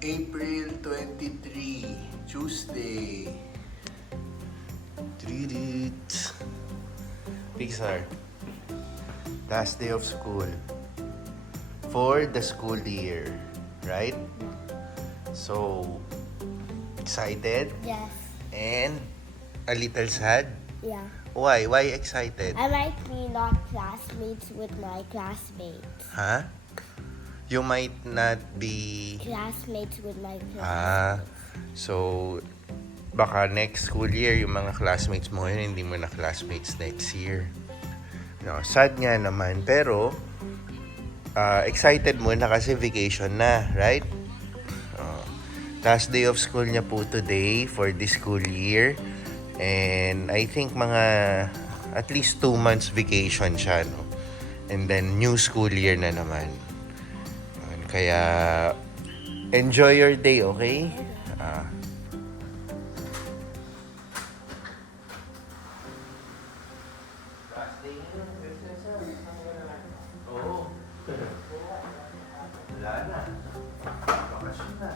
April 23, Tuesday. Pixar. Last day of school. For the school year. Right? So, excited? Yes. And a little sad? Yeah. Why? Why excited? I might be not classmates with my classmates. Huh? You might not be... Classmates with my classmates. So, baka next school year, yung mga classmates mo yun, hindi mo na classmates next year. No, sad nga naman, pero excited muna kasi vacation na, right? Last day of school niya po today for this school year. And I think mga at least 2 months vacation siya, no? And then new school year na naman. Kaya enjoy your day, okay? Oo. Wala na. Bakasyon na.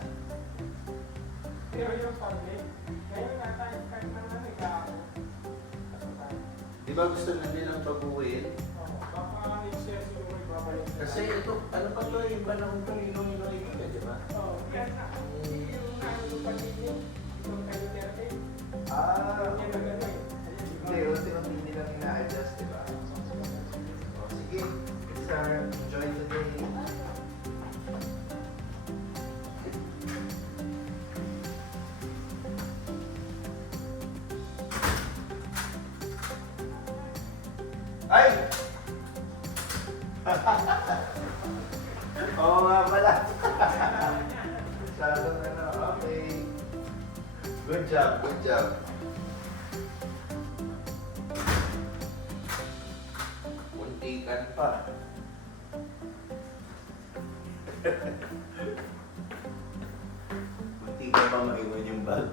Pero yung family, ngayon nata yung kahit naman nag-aako. Di ba gusto na nilang baguhin? Baka i-share siguro may babalik. Kasi ito, ano pa to, yung panahon to, ilong-ilong ka, di ba? Oo, kaya na. Yung ano yung pagiging, itong kayo Duterte, Ah, yun yung ano eh. hindi, unti-unti nilang ina-adjust, di ba? O, sige, Pixar, enjoy the day. Ay! Oo nga pala. Masyadong ano, okay. Good job, good job. Muntikan pa. Muntikan pa maiwan yung bag.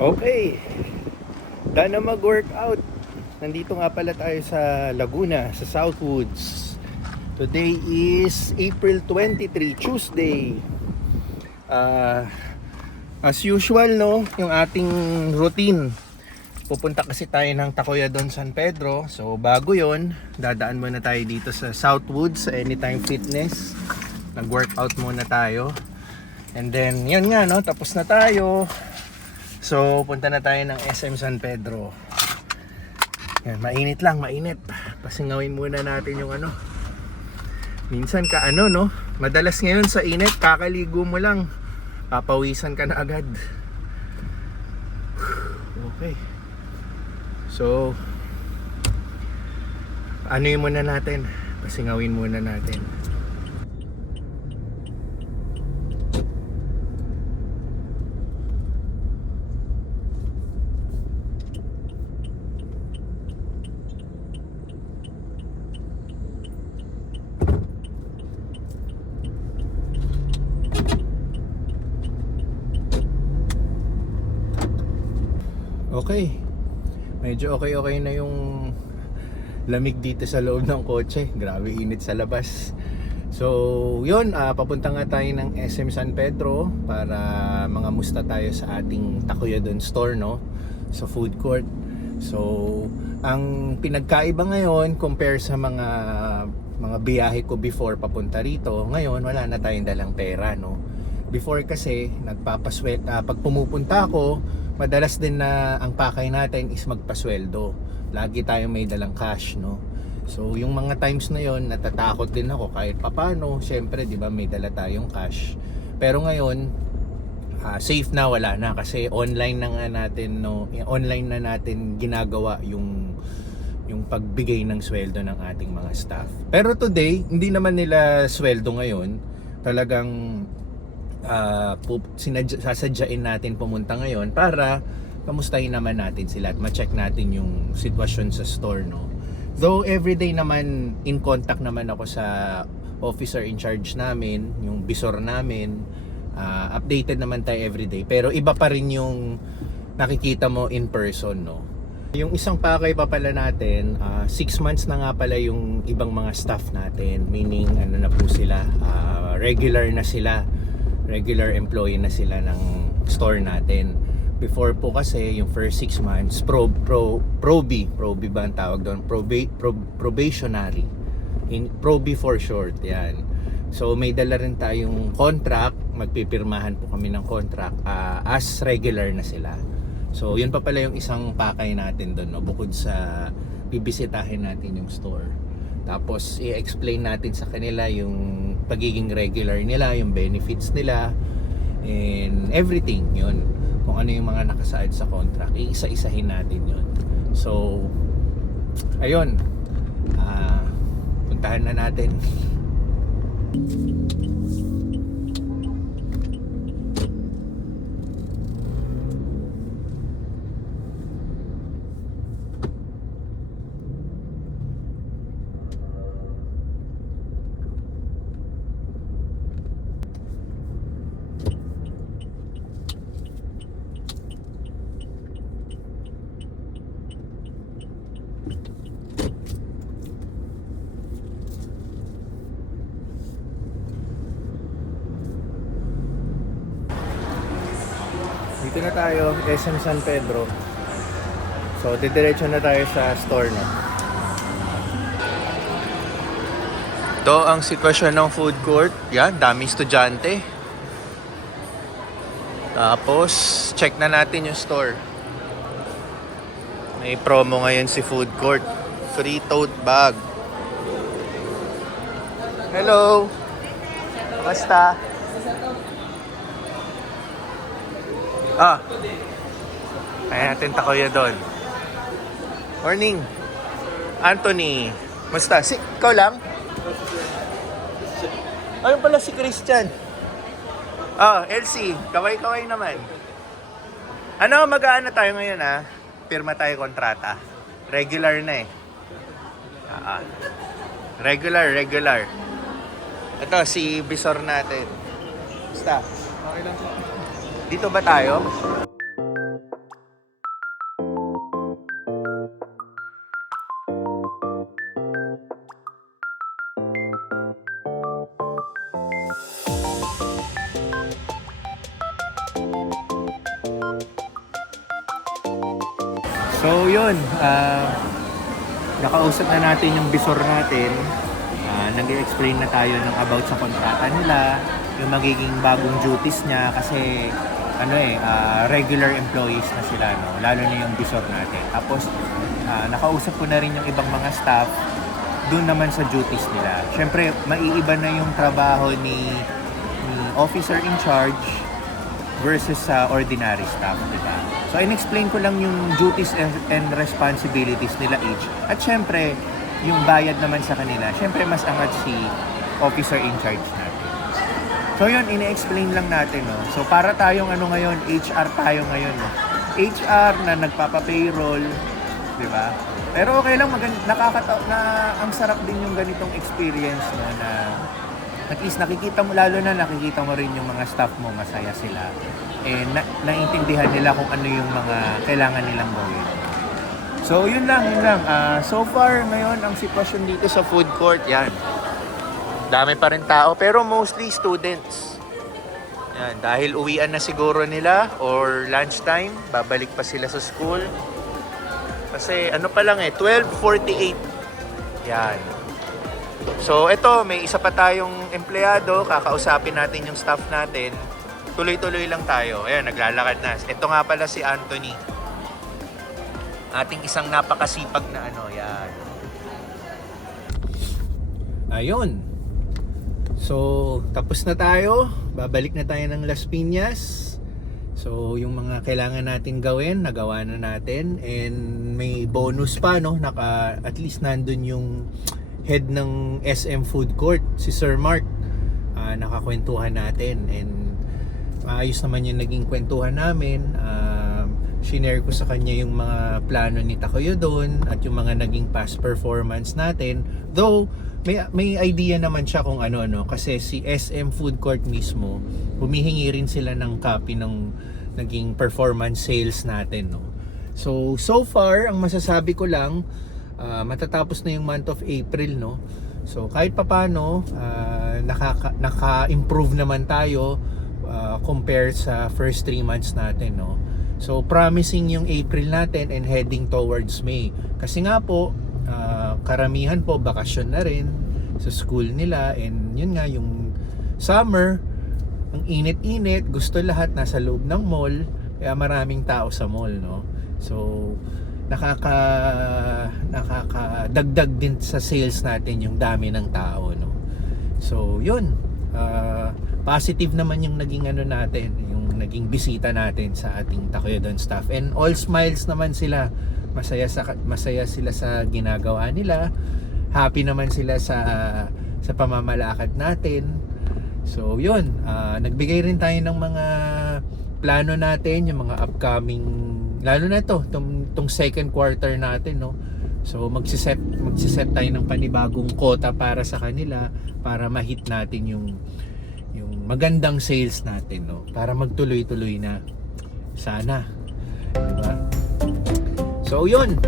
Okay, done na mag-workout. Nandito nga pala tayo sa Laguna, sa Southwoods. Today is April 23, Tuesday. As usual, no, yung ating routine. Pupunta kasi tayo ng Tacloban, San Pedro. So bago yon, dadaan muna tayo dito sa Southwoods sa Anytime Fitness. Nag-workout muna tayo. And then, yan nga, no, tapos na tayo. So, punta na tayo ng SM San Pedro. Yan, mainit lang, mainit. Pasingawin muna natin yung ano. Minsan ka ano, no? Madalas ngayon sa init, kakaligo mo lang, papawisan ka na agad. Okay. So, ano yun muna natin? Pasingawin muna natin. okay. Medyo okay na yung lamig dito sa loob ng kotse. Grabe init sa labas. So, yun, papunta nga tayo ng SM San Pedro para mangamusta tayo sa ating Takoyadon store, no? Sa food court. So, ang pinagkaiba ngayon compare sa mga biyahe ko before papunta rito, ngayon wala na tayong dalang pera, no? Before kasi pag pumupunta ako, madalas din na ang pakay natin is magpasweldo. Lagi tayong may dalang cash, no? So yung mga times na yon, natatakot din ako kahit papano. Syempre, 'di ba, may dala tayong cash. Pero ngayon, safe na, wala na kasi online na nga natin, no? Online na natin ginagawa yung pagbigay ng sweldo ng ating mga staff. Pero today, hindi naman nila sweldo ngayon. Talagang sasadyain natin pumunta ngayon para kamustahin naman natin sila at ma-check natin yung sitwasyon sa store, no? Though everyday naman in contact naman ako sa officer in charge namin, yung bisor namin, updated naman tayo everyday. Pero iba pa rin yung nakikita mo in person, no? Yung isang pakay pa pala natin, 6 months na nga pala yung ibang mga staff natin. Meaning, ano na po sila, regular na sila. Regular employee na sila ng store natin. Before po kasi, yung first 6 months, Probi ba ang tawag doon? Probationary. Probi for short, yan. So may dala rin tayong contract, magpipirmahan po kami ng contract as regular na sila. So yun pa pala yung isang pakay natin doon, no? Bukod sa bibisitahin natin yung store. Tapos i-explain natin sa kanila yung pagiging regular nila, yung benefits nila, and everything yun. Kung ano yung mga nakasaad sa contract, iisa-isahin natin yun. So, ayun. Puntahan na natin. Dito na tayo, SM San Pedro. So, didiretso na tayo sa store, no? Ito ang sitwasyon ng food court. Yan, daming estudyante. Tapos, check na natin yung store. May promo ngayon si food court. Free tote bag. Hello! Basta? Kaya natin Takoyadon. Morning. Anthony. Basta? Ikaw lang? Ayun pala si Christian. Elsie. Kaway-kaway naman. Ano, mag-aano tayo ngayon, ha? Pirma tayo kontrata. Regular na eh. Regular. Ito, si Bisor natin. Basta? Okay lang po. Dito ba tayo? So yun, nakausap na natin yung bisor natin. Nag-explain na tayo ng about sa kontrata nila, yung magiging bagong duties niya kasi regular employees na sila, no? Lalo na yung bisor natin. Tapos nakausap ko na rin yung ibang mga staff doon naman sa duties nila. Syempre, maiiba na yung trabaho ni officer in charge versus sa ordinary staff, di ba? So, in-explain ko lang yung duties and responsibilities nila each. At syempre, yung bayad naman sa kanila, syempre mas angat si officer in charge natin. So yun, ine-explain lang natin, no? So para tayong ngayon, HR tayo ngayon, no? HR na nagpapa-payroll, di ba? Pero okay lang, ang sarap din yung ganitong experience, no? Na at least nakikita mo, lalo na nakikita mo rin yung mga staff mo, masaya sila. and naintindihan nila kung ano yung mga kailangan nilang gawin. So yun lang. So far ngayon ang sitwasyon dito sa food court, yan. Dami pa rin tao pero mostly students. Yan, dahil uwian na siguro nila or lunchtime, babalik pa sila sa school. Kasi ano pa lang 12:48. Yan. So ito, may isa pa tayong empleyado, kakausapin natin yung staff natin. Tuloy-tuloy lang tayo. Ayan, naglalakad na. Ito nga pala si Anthony. Ating isang napakasipag na yan. Ayun. So, tapos na tayo. Babalik na tayo ng Las Piñas. So, yung mga kailangan natin gawin, nagawa na natin. And may bonus pa, no? At least nandun yung head ng SM Food Court, si Sir Mark. Nakakwentuhan natin. And ayos naman yung naging kwentuhan namin. Shinare ko sa kanya yung mga plano ni Takoyo doon at yung mga naging past performance natin. Though, may idea naman siya kung ano, kasi si SM Food Court mismo, humihingi rin sila ng copy ng naging performance sales natin, no? So far, ang masasabi ko lang, matatapos na yung month of April, no? So kahit papano, naka-improve naman tayo compare sa first 3 months natin, no? So promising yung April natin and heading towards May. Kasi nga po, karamihan po bakasyon na rin sa school nila, and yun nga yung summer, ang init-init, gusto lahat nasa loob ng mall, kaya maraming tao sa mall, no? So nakakadagdag din sa sales natin yung dami ng tao, no? So yun, positive naman yung naging natin, yung naging bisita natin sa ating Takoyodon staff, and all smiles naman sila. Masaya sila sa ginagawa nila, happy naman sila sa pamamalakad natin. So yun, nagbigay rin tayo ng mga plano natin, yung mga upcoming, lalo na tong second quarter natin, no? So magsiset tayo ng panibagong quota para sa kanila, para ma-hit natin yung magandang sales natin, no? Para magtuloy-tuloy na sana, diba? So yun,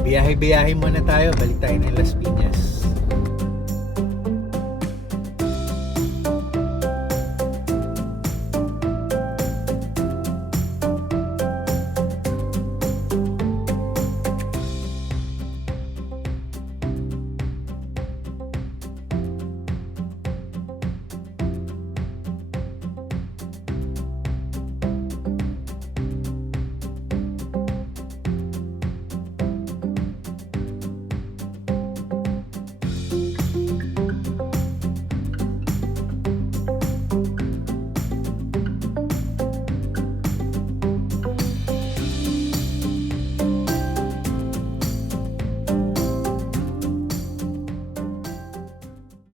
biyahe muna tayo, balik tayo ng Las Piñas.